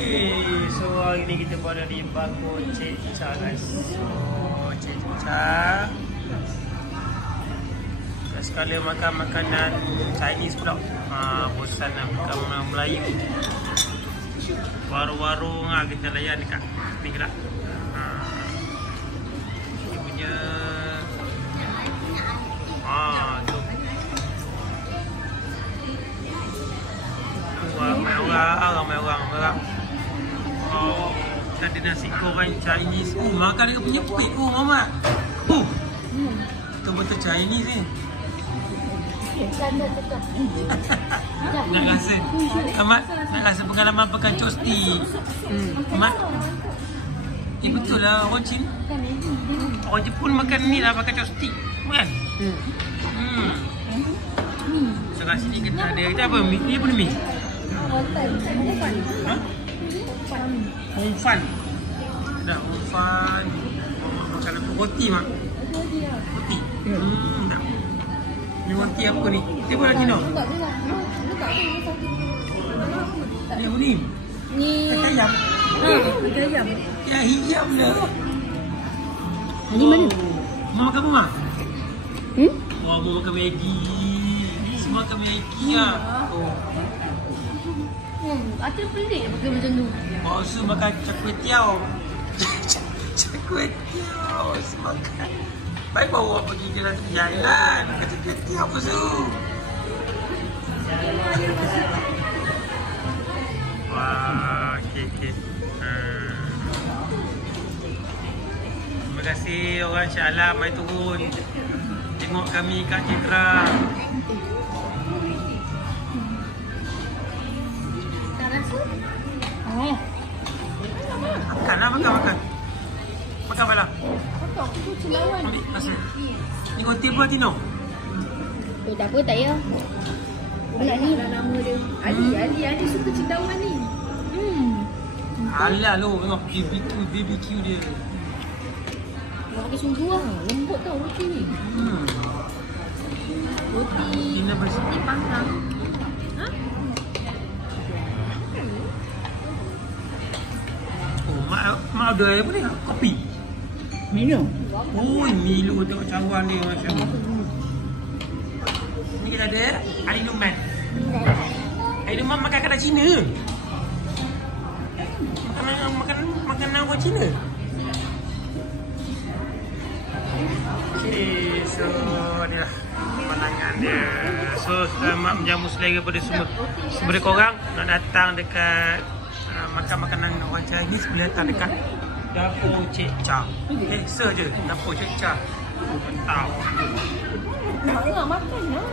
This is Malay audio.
Okay, so hari ni kita berada di Bako Cik Cha guys. So Cik Cha sekali makan makanan Chinese pula. Bosan nak makan Melayu. Warung-warung kita layan dekat ni ke tak? Dia punya tu. Ramai orang. Oh, ada nasi goreng Chinese. Makan dia punya pik Mamat. Betul-betul Chinese ni. Nak rasa Amat, nak rasa pengalaman pakai chopstick. Amat, betul lah orang Cina, orang Jepun makan ni lah pakai chopstick kan. So kat sini kita ada, kita apa? Ni apa ni? Hong Fan. Ada Hong Fan. Makan apa? Roti mak? Roti. Tak. Ni roti apa ni? Dia pun lagi no? Ni apa ni? Ni Kaki ayam. Kaki ayam. Ya, hijab dia. Ni mana? Mau makan apa mak? Wah, mau makan Maggi. Semua makan Maggi lah. Ada pelik pakai macam tu. Oh, su makan Char-Kway-Teow. Char-Kway-Teow makan. Baik bawa pergi jalan jalan makan Char-Kway-Teow apa su? Wah, okey. Terima kasih orang Shah Alam mai turun tengok kami kat Citra. Makan. Makan apa lah? Aku celawan. Ambil rasa. Ni roti apa Tino? Tak apa, tak ya. Nak ni nama dia. Ali suka celawan ni. Alah lo, tengok BBQ dia. Nak pakai sungguh lah. Lembut tau roti ni. Roti panggang. Mak ada apa ni? Kopi. Minum. Oh, Milo tengok cawan dia macam ni. Ni kita ada air minuman. Air minuman makan kadang Cina. Makanan orang Cina. Okay, so ni lah pemandangan dia. So selamat menjamu selera pada semua korang nak datang dekat makan makanan orang Chinese, boleh datang dekat Dapur Cik Cha. Search je Dapur Cik Cha. Tahu. Nak makan lah.